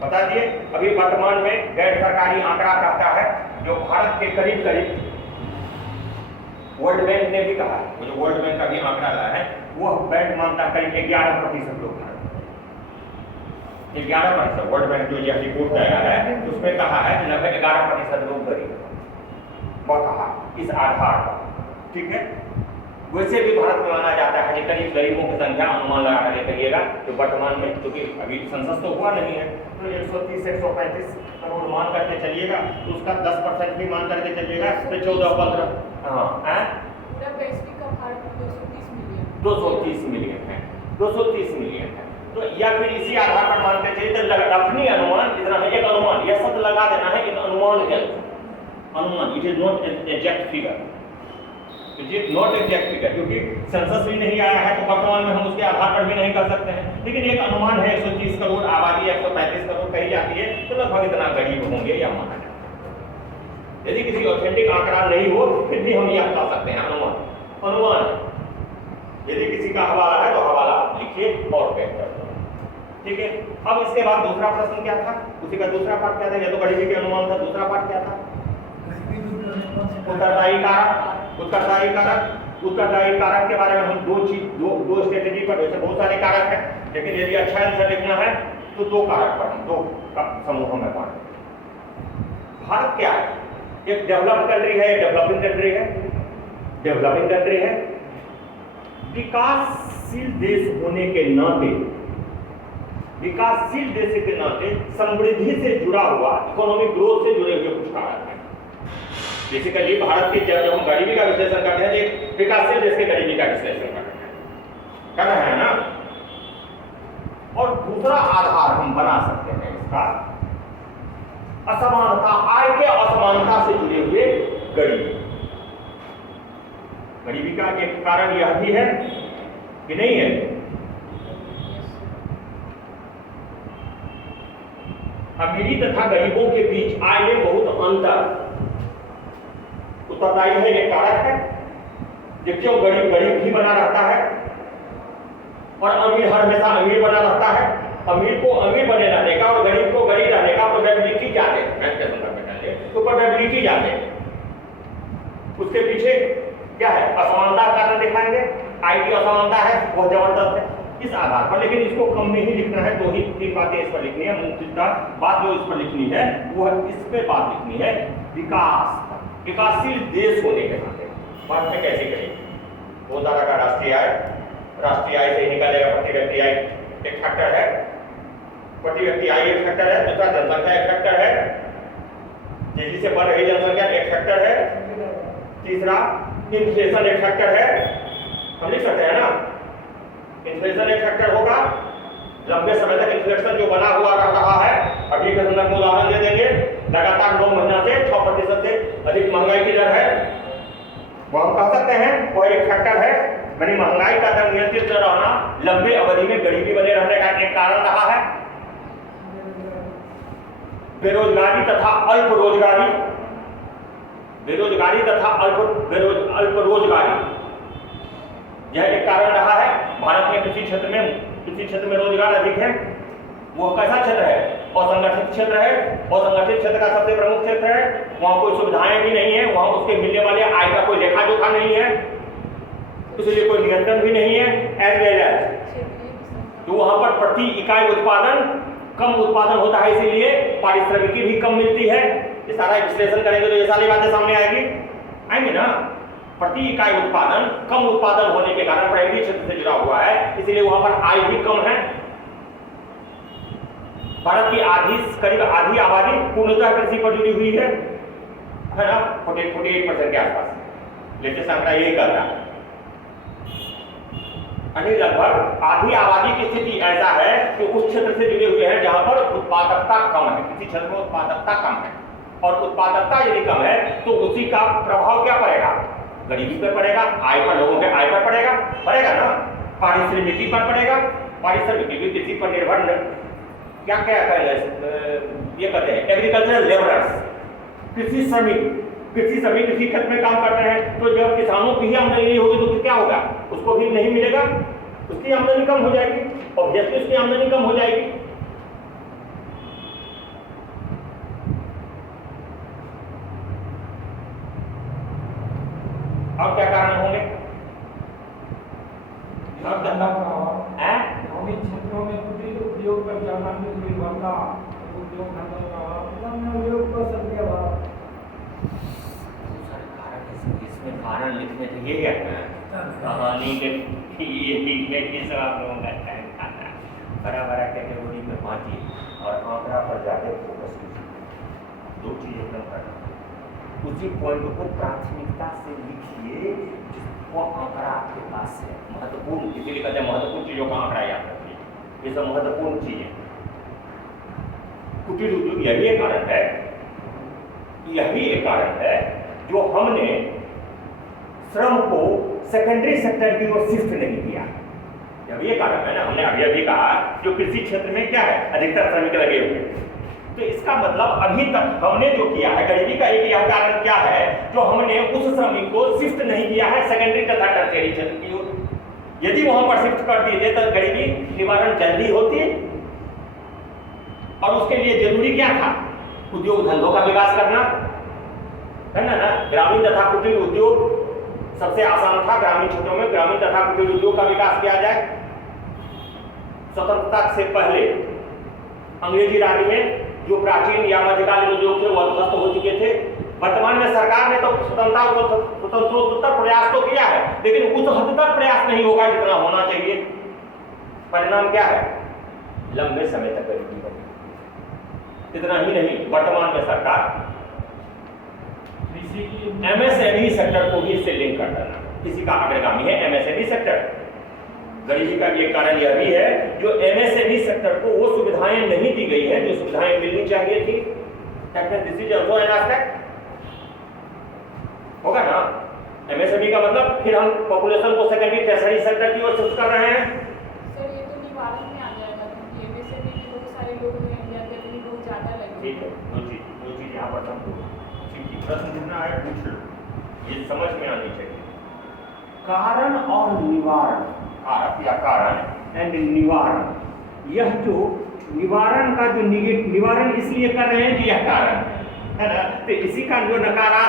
बता दिए। अभी वर्तमान में गैर सरकारी आंकड़ा कहता है जो भारत के करीब करीब वर्ल्ड बैंक ने भी कहा है, वो जो वर्ल्ड बैंक का भी आंकड़ा रहा है, वह बैंक मानता है करीब 11% लोग भारत, 11%। वर्ल्ड बैंक जो यह रिपोर्ट तैयार है उसमें कहा है कि लगभग 11% लोग गरीब, वह कहा इस आधार पर, ठीक है। वैसे भी भारत में माना जाता है कि करीब गरीबों की संख्या अनुमान लगा कर करिएगा जो वर्तमान में, क्योंकि अभी सेंसस तो हुआ नहीं है, तो 130-135 करोड़ मान करके चलिएगा, तो उसका 10% भी मान करके चलिएगा, तो 14-15, हाँ, 230 मिलियन है, 230 मिलियन है। तो या फिर इसी आधार पर मानते चलिए तो अपनी अनुमान इतना है, एक अनुमान, यह शब्द लगा देना है एक अनुमान के, अनुमान, it is not exact figure, it is not exact figure, क्योंकि सेंसस भी नहीं आया है तो वर्तमान में हम उसके आधार पर भी नहीं कर सकते हैं, लेकिन एक अनुमान है 130 करोड़ आबादी, 135 करोड़ कही जाती है, तो लगभग इतना गरीब होंगे या माना जाता है। यदि किसी ऑथेंटिक आंकड़ा नहीं हो फिर भी हम यह बता सकते हैं अनुमान, अनुमान। यदि किसी का हवाला है तो हवाला लिखिए और पैक कर दो, ठीक है। अब इसके बाद दूसरा प्रश्न क्या था, उसी का दूसरा पार्ट क्या था, या तो गरीबी के अनुमान था, दूसरा पार्ट क्या था, उत्तरदायी कारक, उत्तरदायी कारक उत्तरदायी कारक के बारे में हम दो स्ट्रेटेजी पर, वैसे बहुत सारे कारक हैं, लेकिन यदि अच्छा आंसर लिखना है तो दो कारक पर हम दो समूहों में बांट। भारत क्या है? एक डेवलप्ड कंट्री है, एक डेवलपिंग कंट्री है। डेवलपिंग कंट्री है, विकासशील देश होने के नाते, विकासशील देश के नाते समृद्धि से जुड़ा हुआ, इकोनॉमिक ग्रोथ से जुड़े हुए कुछ कारक हैं। बेसिकली भारत के जब हम गरीबी का विश्लेषण करते हैं तो विकासशील देश के गरीबी का विश्लेषण कर रहे हैं ना। और दूसरा आधार हम बना सकते हैं इसका असमानता, आय के असमानता से जुड़े हुए गरीबी। गरीबी का एक कारण यह भी है कि नहीं है, अमीरी तथा गरीबों के बीच आय में बहुत अंतर उत्तरदायी है, ये कारक है। देखिए गरीब गरीब ही बना रहता है और अमीर हर हमेशा अमीर बना रहता है। अमीर को अमीर बने रहने का और गरीब को गरीब रहने का प्रोबेबिलिटी क्या है, मैथ के संदर्भ में कहेंगे तो प्रोबेबिलिटी क्या है। उसके पीछे क्या है, असमानता कारण दिखाएंगे, आय की असमानता है बहुत जबरदस्त है इस आधार पर। लेकिन इसको कम में ही लिखना है, दो ही तीन बातें इस पर लिखनी है। मुख्यतः बात जो इस पर लिखनी है वो इस पे बात लिखनी है विकास, विकासशील देश होने के नाते बात में कैसे करेंगे। बहुत ज्यादा का राष्ट्रीय आय से ही निकालेगा, प्रति व्यक्ति आय एक फैक्टर है, प्रति व्यक्ति आय एक फैक्टर है, दूसरा जनसंख्या एक फैक्टर है, तेजी से बढ़ रही जनसंख्या एक फैक्टर है, तीसरा इन्फ्लेशन एक फैक्टर है। हम लिख सकते हैं ना, इन्फ्लेशन एक फैक्टर होगा, लंबे समय तक इन्फ्लेशन जो बना हुआ रह रहा है, अभी के संदर्भ में उदाहरण दे देंगे, लगातार 9 महीना से 6% से अधिक महंगाई की दर है, वो हम कह सकते हैं वो एक फैक्टर है। यानी महंगाई का दर नियंत्रित न रहना लंबे अवधि में गरीबी बने रहने का एक कारण रहा है। बेरोजगारी तथा अल्प रोजगारी, बेरोजगारी तथा अल्प रोजगारी यह एक कारण रहा है। भारत में किसी क्षेत्र में रोजगार अधिक है, वो कैसा क्षेत्र है, असंगठित क्षेत्र है। असंगठित क्षेत्र का सबसे प्रमुख क्षेत्र है, वहां कोई सुविधाएं भी नहीं है, वहां उसके मिलने वाले आय का कोई लेखा जोखा नहीं है, इसलिए कोई नियंत्रण भी नहीं है। एज वेल एज तो वहां पर प्रति इकाई उत्पादन कम उत्पादन होता है, इसीलिए पारिश्रमिकी भी कम मिलती है। ये सारा विश्लेषण करेंगे तो ये सारी बातें सामने आएंगी ना। प्रति इकाई उत्पादन कम उत्पादन होने के कारण प्राइमरी क्षेत्र से जुड़ा हुआ है, इसलिए वहां पर आय भी कम है। भारत की करीब आधी आबादी पूर्णतः कृषि पर जुड़ी हुई है ना, 48% के आसपास। लेटेस्ट आंकड़ा यही कहता है, यानी लगभग आधी आबादी की स्थिति ऐसा है कि उस क्षेत्र से जुड़े हुए हैं जहां पर उत्पादकता कम है। किसी क्षेत्र में उत्पादकता कम है, और उत्पादकता यदि कम है तो उसी का प्रभाव क्या पड़ेगा, गरीबी पर पड़ेगा, आय पर, लोगों के आय पर पड़ेगा ना, पारिश्रमिकी पर पड़ेगा। पारिश्रमिकी भी कृषि पर निर्भर, क्या ये कहते हैं एग्रीकल्चरल लेबरर्स, कृषि श्रमिक कृषि क्षेत्र में काम करते हैं। तो जब किसानों की ही आमदनी नहीं होगी तो क्या होगा, उसको भी नहीं मिलेगा, उसकी आमदनी कम हो जाएगी, ऑब्वियसली उसकी आमदनी कम हो जाएगी। अब क्या कारण होंगे, ग्रामीण क्षेत्रों में कुटीर उद्योग पर ज्यादा निर्भरता, उद्योग धंधों का इसमें कारण लिखने से ये है कहानी के ये सब आप लोगों का टाइम खाता है। बड़ा कैटेगरी में बांटिए और आंकड़ा पर ज्यादा फोकस कीजिए। दो चीजें एकदम करना, उसी पॉइंट को प्राथमिकता से लिखिए जिसको आंकड़ा आपके पास है। महत्वपूर्ण, इसीलिए कहते हैं महत्वपूर्ण चीजों का आंकड़ा याद रखिए, ये सब महत्वपूर्ण चीजें। कुटीर उद्योग यही एक कारण है जो हमने श्रम को सेकेंडरी सेक्टर की ओर शिफ्ट नहीं किया। जब ये कारण है ना, हमने अभी कहा जो कृषि क्षेत्र में क्या है अधिकतर श्रमिक लगे हुए, तो इसका मतलब अभी तक हमने जो किया है, गरीबी का एक यह कारण क्या है जो हमने उस श्रमिक को शिफ्ट नहीं किया है सेकेंडरी तथा टर्शियरी क्षेत्र की ओर। यदि वहां पर शिफ्ट कर दिए तो गरीबी निवारण जल्दी होती, और उसके लिए जरूरी क्या था, उद्योग धंधों का विकास करना है ना। ग्रामीण तथा कुटीर उद्योग सबसे आसान था ग्रामीण क्षेत्रों में ग्रामीण तथा कुटीर उद्योग का विकास किया जाए। स्वतंत्रता से पहले अंग्रेजी राज में जो प्राचीन या मध्यकालीन उद्योग थे वो ध्वस्त हो चुके थे। वर्तमान में सरकार ने तो स्वतंत्रोत्तर प्रयास तो किया है, लेकिन उस हद तक प्रयास नहीं होगा जितना होना चाहिए। परिणाम क्या है? लंबे समय तक गरीबी बढ़ी। इतना ही नहीं, वर्तमान में सरकार एमएसएमई सेक्टर को भी इससे लिंक कर देना, इसी का अग्रगामी है एमएसएमई सेक्टर। गरीबी का एक कारण यह भी है जो एमएसएमई सेक्टर को वो सुविधाएं नहीं दी गई है जो सुविधाएं मिलनी चाहिए थी। This is also an aspect होगा ना। एमएसएमई का मतलब फिर हम पॉपुलेशन को सेकेंडरी टर्सरी सेक्टर की ओर शिफ्ट कर रहे हैं। सर ये तो निवारण में आ जाएगा क्योंकि एमएसएमई के बहुत सारे लोग हैं इंडिया के भी बहुत ज्यादा लगे। ठीक है, दो चीज यहाँ पर समझो। प्रश्न जितना है पूछ लो, ये समझ में आनी चाहिए। कारण और निवारण, कारक या कारण एंड निवारण, यह जो निवारण का जो निवारण इसलिए कर रहे हैं कि यह कारण है ना, तो इसी का जो नकारा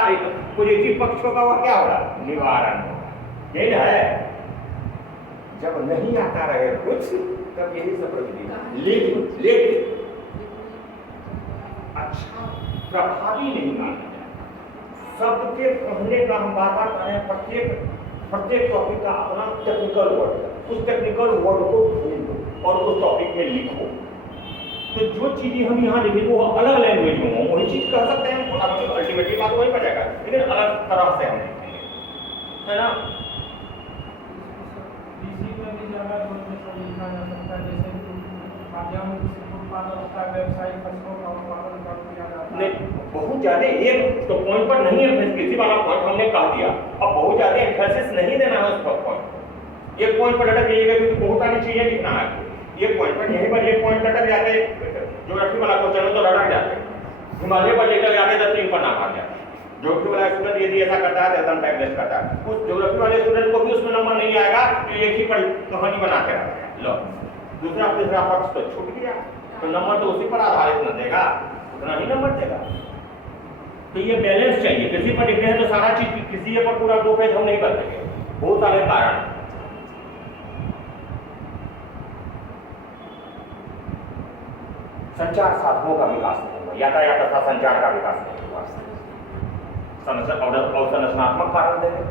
पॉजिटिव पक्ष होगा वह क्या होगा? निवारण। यही ना है, जब नहीं आता रहे कुछ तब यही सब प्रवृत्ति लेकिन अच्छा प्रभावी नहीं माना जाए। शब्द के कहने का हम बार बार कह रहे हैं, प्रत्येक टॉपिक का अपना टेक्निकल वर्ड है, उस टेक्निकल वर्ड को ढूंढो और उस टॉपिक में लिखो। तो जो चीजें हम यहाँ लिखेंगे वो अलग लैंग्वेज में हो, वही चीज कह सकते हैं, अल्टीमेटली बात वही पर जाएगा, लेकिन अलग तरह से हम लिखेंगे, है ना। इसी में भी ज्यादा लिखा जा सकता है, जैसे माध्यम उत्पादन का व्यवसायिक फसलों का उत्पादन कर दिया जाता है। नहीं, बहुत ज्यादा एक तो पॉइंट पर नहीं है, किसी वाला पॉइंट हमने कह दिया, अब बहुत ज्यादा एम्फेसिस नहीं देना है उस पर पॉइंट। एक पॉइंट पर लटक जाइएगा क्योंकि बहुत सारी चीजें लिखना है। एक पॉइंट पर यहीं पर एक पॉइंट लटक जाते, ज्योग्राफी वाला क्वेश्चन तो लटक जाते, हिमालय पर लेकर जाते तो 3 पन्ना भाग जाते। ज्योग्राफी वाला स्टूडेंट यदि ऐसा करता है तो एकदम टाइम वेस्ट करता है। उस ज्योग्राफी वाले स्टूडेंट को भी उसमें नंबर नहीं आएगा, तो एक ही पर कहानी बनाते रहते हैं। लो दूसरा तीसरा पक्ष तो छूट गया, तो नंबर तो उसी पर आधारित न देगा, उतना ही नंबर देगा। तो ये बैलेंस चाहिए, किसी पर लिखते हैं तो सारा चीज किसी पर पूरा 2 पेज हम नहीं कर देंगे, बहुत सारे कारण। संचार साधनों का विकास नहीं हुआ, यातायात तथा संचार का विकास नहीं हुआ, अवसंरचनात्मक कारण देंगे,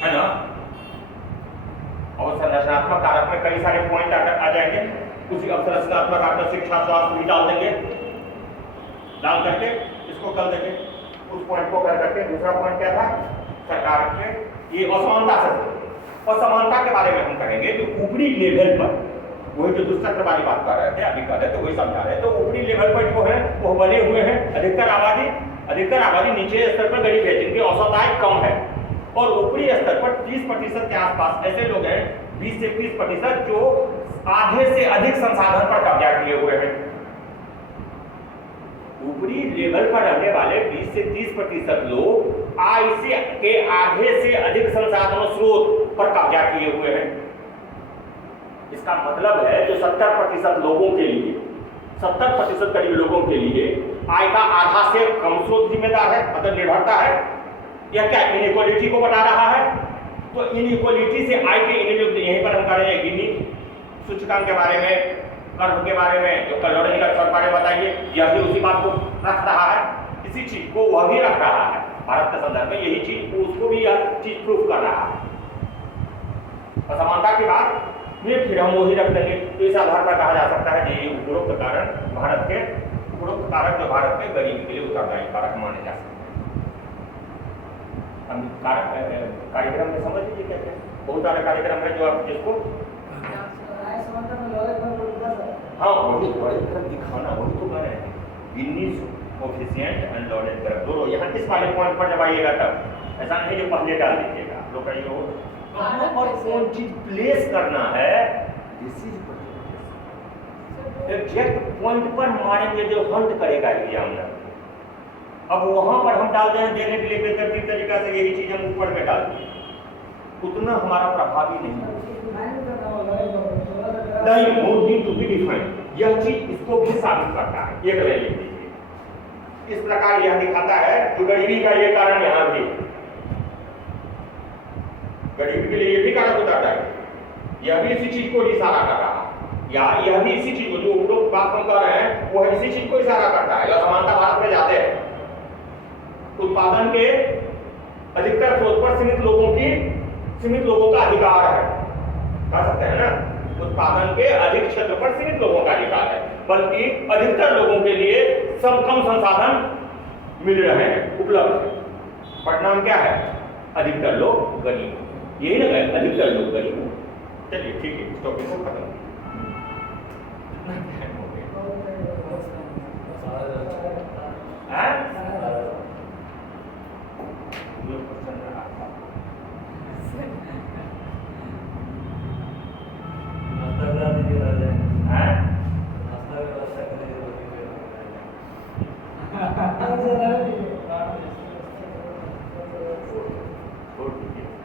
है ना। अवसंरचनात्मक कारक में कई सारे पॉइंट आ जाएंगे, उसी अवसंरचनात्मक कारक शिक्षा स्वास्थ्य भी डाल देंगे, डाल करके इसको कर देंगे, उस पॉइंट को कर करके। दूसरा पॉइंट क्या था? सरकार के ये असमानता से, असमानता के बारे में हम कहेंगे कि ऊपरी लेवल पर, वही जो दुष्चक्र वाली बात कर रहे थे अभी कर रहे थे वही समझा रहे, तो ऊपरी लेवल पर जो है वो बने हुए हैं अधिकतर आबादी नीचे स्तर पर गरीब है जिनकी औसत आय कम है, और ऊपरी स्तर पर 30% के आसपास ऐसे लोग हैं, 20 से 30% जो आधे से अधिक संसाधन पर कब्जा किए हुए हैं। ऊपरी लेवल पर रहने वाले 20 से 30% लोग आय के आधे से अधिक संसाधन स्रोत पर कब्जा किए हुए हैं। इसका मतलब है जो 70% लोगों के लिए, 70% करीब लोगों के लिए आय का आधा से कम स्रोत जिम्मेदार है, मतलब निर्भरता है। यह क्या इनइक्वालिटी को बता रहा है? तो इनइक्वालिटी से आय के यहीं पर हम कर रहे हैं गिनी सूचकांक के बारे में, कर्व के बारे में, जो कैलोरी का बारे में बताइए, यह भी उसी बात को रख रहा है, इसी चीज को वह भी रख रहा है भारत के संदर्भ में, यही चीज उसको भी यह चीज प्रूफ कर रहा है। असमानता की बात में फिर हम वही रख देंगे, तो इस आधार पर कहा जा सकता है कि उपरोक्त कारण भारत के उपरोक्त कारक जो भारत के गरीबी के लिए उत्तरदायी कारक माने जा सकते हैं। हम कार्यक्रम में समझ लीजिए क्या क्या बहुत सारे कार्यक्रम है जो आप जिसको हाँ वही दिखाना, वही तो कह रहे हैं Guinness coefficient and Laurent curve दोनों। यहाँ किस वाले पॉइंट पर जब आइएगा तब ऐसा नहीं जो पहले डाल दीजिएगा, लोग कहिए हो कहाँ पर कौन चीज प्लेस करना है, दिस इज एग्जैक्ट पॉइंट पर मारेंगे जो हंट करेगा एग्जामिनर। अब वहां पर हम डाल दें देने के लिए बेतरतीब तरीका से यही चीज हम ऊपर में डाल दिए, उतना हमारा प्रभावी नहीं नीड टू बी डिफाइंड। यह चीज इसको भी साबित करता है, एक ले लीजिए। इस प्रकार यह दिखाता है कि गरीबी का ये कारण यहाँ भी गरीबी के लिए ये भी कारक उतरता है, यह भी इसी चीज को इशारा कर रहा है, या यह भी इसी चीज को, जो उपरोक्त बात हम कर रहे हैं वो इसी चीज को इशारा करता है। या समानता भारत में जाते हैं, उत्पादन के अधिकतर स्रोत पर सीमित लोगों का अधिकार है, कह सकते हैं ना, उत्पादन के अधिक क्षेत्र पर सीमित लोगों का अधिकार है, बल्कि अधिकतर लोगों के लिए कम संसाधन मिल रहे हैं, उपलब्ध है। परिणाम क्या है? अधिकतर लोग गरीब, यही ना कहे, अधिकतर लोग गरीब। चलिए ठीक है, इस टॉपिक को खत्म।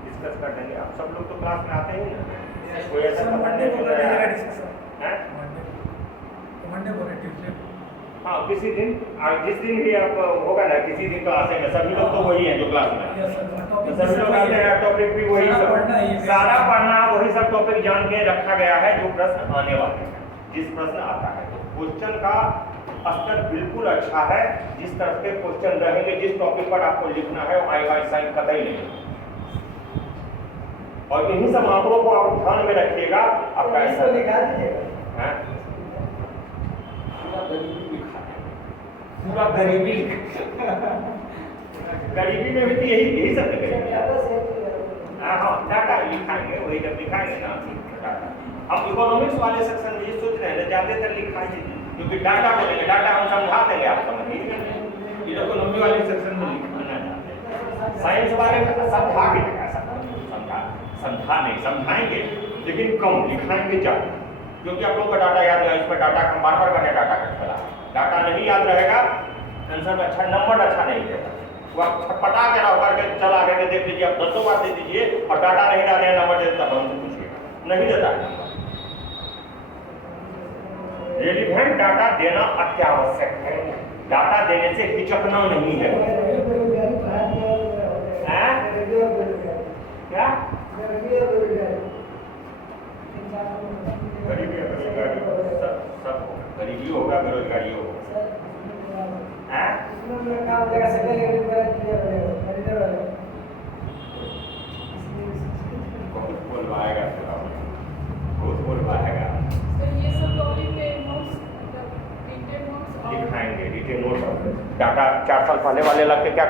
डिस्कस कर लेंगे, आप सब लोग तो क्लास में आते ही ना, कोई ऐसा पकड़ने को नहीं है। हाँ, किसी दिन जिस दिन भी आप होगा ना, किसी दिन तो आते हैं, सभी लोग तो वही हैं जो क्लास में, तो सभी लोग आते हैं, टॉपिक भी वही सब, सारा पढ़ना वही सब टॉपिक जान के रखा गया है जो प्रश्न आने वाले हैं, जिस प्रश्न आता है। तो क्वेश्चन का स्तर बिल्कुल अच्छा है, जिस तरह के क्वेश्चन रहेंगे, जिस टॉपिक पर आपको लिखना है वो आएगा, साइन कतई नहीं। और इन्हीं सब आंकड़ों को आप ध्यान में रखिएगा, आपका ऐसा लिखा दीजिएगा, पूरा गरीबी गरीबी में भी तो यही सब लिखेंगे। हाँ, डाटा लिखाएंगे, वही जब लिखाएंगे ना डाटा। हम इकोनॉमिक्स वाले सेक्शन में ये सोच रहे हैं ज्यादातर लिखाइए, क्योंकि डाटा बोलेंगे, डाटा हम समझा देंगे, आप समझिए। इकोनॉमी वाले सेक्शन में लिखाना चाहते हैं, साइंस वाले में समझा के समझा नहीं, समझाएंगे लेकिन कम, लिखाएंगे ज़्यादा, क्योंकि आप लोग का डाटा याद है, इसमें डाटा हम बार बार करने डाटा का चला, डाटा नहीं याद रहेगा, आंसर में अच्छा नंबर अच्छा नहीं देगा। वो आप छटपटा के रहो करके चला करके देख लीजिए, आप 10 बार दे दीजिए और डाटा नहीं डाले हैं, नंबर देता है, हमसे पूछिएगा, नहीं देता है नंबर। रेलिवेंट डाटा देना अत्यावश्यक है, डाटा देने से हिचकना नहीं है। क्या गरीबी बेरोजगारी सब गरीबी होगा, बेरोजगारी होगा। बहुत बोलवाएगा, बहुत बोलवाएगा। तो ये सब टॉपिक के नोट्स, मतलब प्रिंटेड नोट्स लिखाएंगे, रिटेन नोट्स, डाटा 4 साल पहले वाले लग के क्या